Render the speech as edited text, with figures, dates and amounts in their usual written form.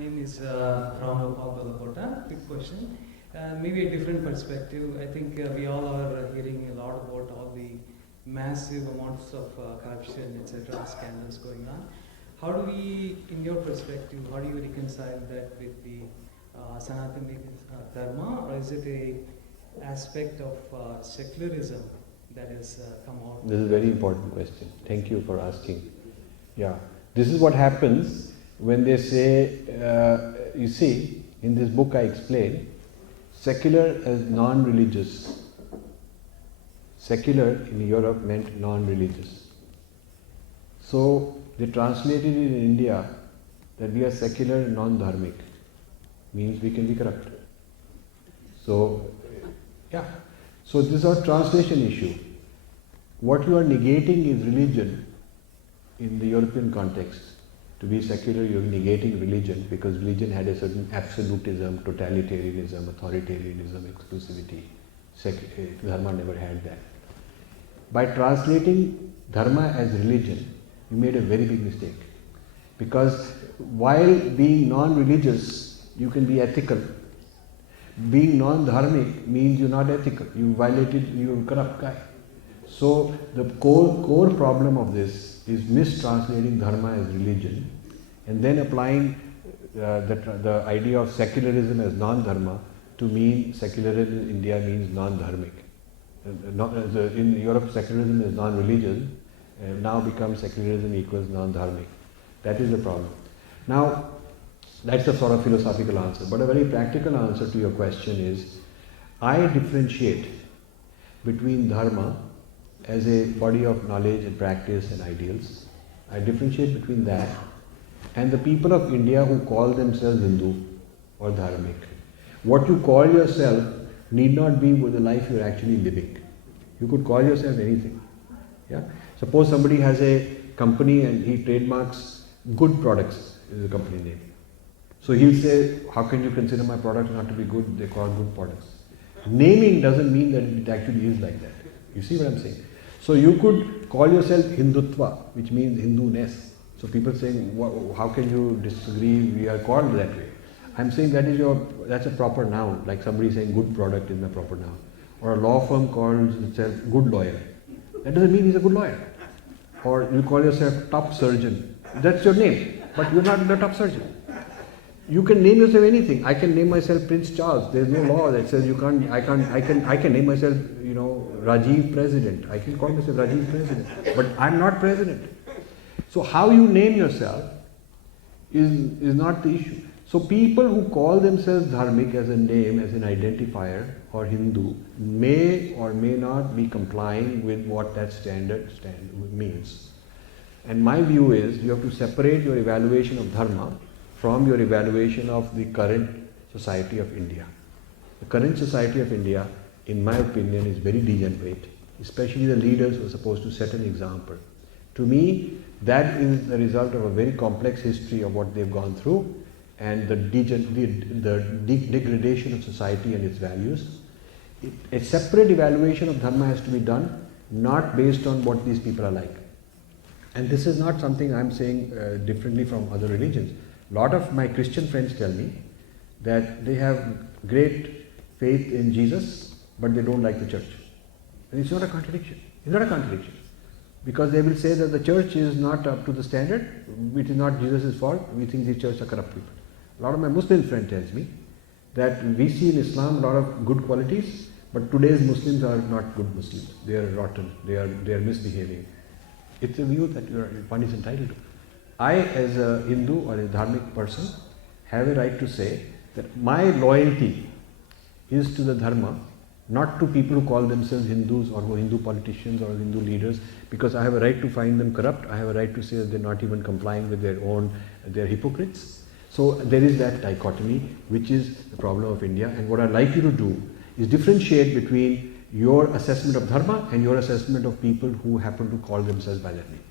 name is Rama Balakota. Quick question. Maybe a different perspective. I think we all are hearing a lot about all the massive amounts of corruption, etc., scandals going on. How do we, in your perspective, how do you reconcile that with the Sanatani Dharma, or is it a aspect of secularism that has come out? This is a very important question. Thank you for asking. Yeah, this is what happens when they say, you see, in this book I explain, secular as non-religious. Secular in Europe meant non-religious. So they translated it in India that we are secular, non-dharmic. Means we can be corrupt. So, yeah. So this is a translation issue. What you are negating is religion in the European context. To be secular, you are negating religion because religion had a certain absolutism, totalitarianism, authoritarianism, exclusivity. Dharma never had that. By translating Dharma as religion, you made a very big mistake. Because while being non-religious, you can be ethical. Being non-dharmic means you're not ethical. You violated, you're a corrupt guy. So the core problem of this is mistranslating Dharma as religion and then applying the idea of secularism as non-Dharma to mean secularism in India means non-dharmic. In Europe, secularism is non-religious, now becomes secularism equals non-dharmic. That is the problem. Now, that's a sort of philosophical answer, but a very practical answer to your question is, I differentiate between Dharma as a body of knowledge and practice and ideals. I differentiate between that and the people of India who call themselves Hindu or Dharmic. What you call yourself need not be with the life you're actually living. You could call yourself anything. Yeah? Suppose somebody has a company and he trademarks Good Products is the company name. So he'll say, how can you consider my product not to be good? They call good products. Naming doesn't mean that it actually is like that. You see what I'm saying? So you could call yourself Hindutva, which means Hindu-ness. So people saying, how can you disagree? We are called that way. I'm saying that's a proper noun, like somebody saying good product is my proper noun. Or a law firm calls itself good lawyer. That doesn't mean he's a good lawyer. Or you call yourself top surgeon. That's your name, but you're not the top surgeon. You can name yourself anything. I can name myself Prince Charles. There's no law that says you can't. I can name myself, Rajiv President. I can call myself Rajiv President, but I'm not president. So how you name yourself is not the issue. So people who call themselves dharmic as a name, as an identifier, or Hindu, may or may not be complying with what that standard means. And my view is you have to separate your evaluation of dharma from your evaluation of the current society of India. The current society of India, in my opinion, is very degenerate, especially the leaders who are supposed to set an example. To me, that is the result of a very complex history of what they've gone through and the degradation of society and its values. A separate evaluation of dharma has to be done, not based on what these people are like. And this is not something I'm saying differently from other religions. A lot of my Christian friends tell me that they have great faith in Jesus, but they don't like the church. And it's not a contradiction. It's not a contradiction. Because they will say that the church is not up to the standard, it is not Jesus' fault, we think the church are corrupt people. A lot of my Muslim friend tells me that we see in Islam a lot of good qualities, but today's Muslims are not good Muslims. They are rotten, they are misbehaving. It's a view that one is entitled to. I, as a Hindu or a dharmic person, have a right to say that my loyalty is to the dharma, not to people who call themselves Hindus or Hindu politicians or Hindu leaders, because I have a right to find them corrupt. I have a right to say that they're not even complying with they're hypocrites. So there is that dichotomy, which is the problem of India. And what I'd like you to do is differentiate between your assessment of dharma and your assessment of people who happen to call themselves by that name.